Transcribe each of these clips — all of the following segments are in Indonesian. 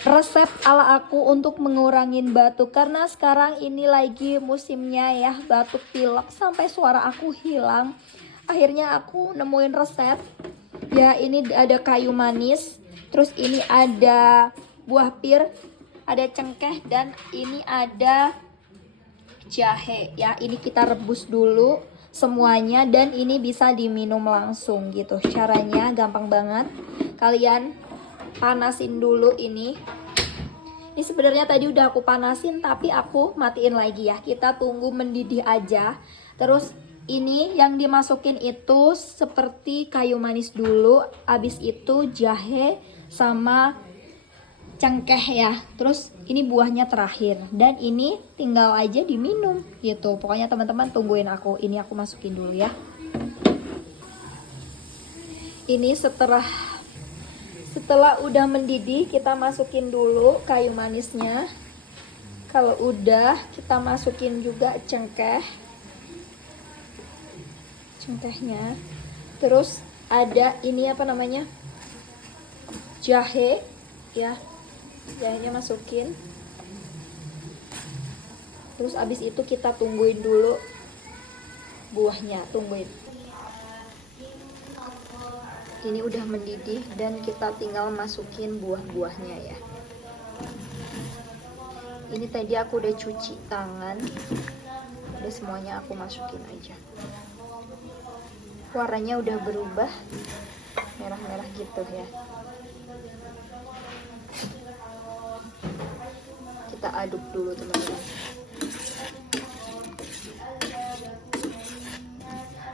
resep ala aku untuk mengurangin batuk, karena sekarang ini lagi musimnya ya, batuk pilek sampai suara aku hilang. Akhirnya aku nemuin resep ya. Ini ada kayu manis, terus ini ada buah pir, ada cengkeh, dan ini ada jahe ya. Ini kita rebus dulu semuanya, dan ini bisa diminum langsung gitu. Caranya gampang banget. Kalian panasin dulu ini. Ini sebenarnya tadi udah aku panasin, tapi aku matiin lagi ya. Kita tunggu mendidih aja. Terus ini yang dimasukin itu seperti kayu manis dulu, habis itu jahe sama cengkeh ya. Terus ini buahnya terakhir, dan ini tinggal aja diminum gitu. Pokoknya teman-teman tungguin aku. Ini aku masukin dulu ya. Ini setelah udah mendidih, kita masukin dulu kayu manisnya. Kalau udah, kita masukin juga cengkehnya. Terus ada ini apa namanya, jahe ya. Jahenya masukin. Terus abis itu kita tungguin dulu buahnya, tungguin. Ini udah mendidih dan kita tinggal masukin buah-buahnya ya. Ini tadi aku udah cuci tangan. Udah semuanya aku masukin aja. Warnanya udah berubah merah-merah gitu ya. Kita aduk dulu teman-teman.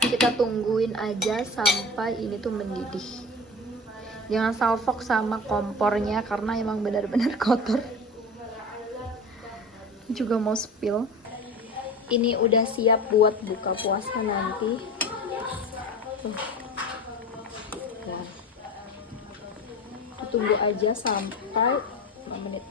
Kita tungguin aja sampai ini tuh mendidih. Jangan salfok sama kompornya karena emang benar-benar kotor. Juga mau spill. Ini udah siap buat buka puasa nanti. Tunggu aja sampai 5 menit.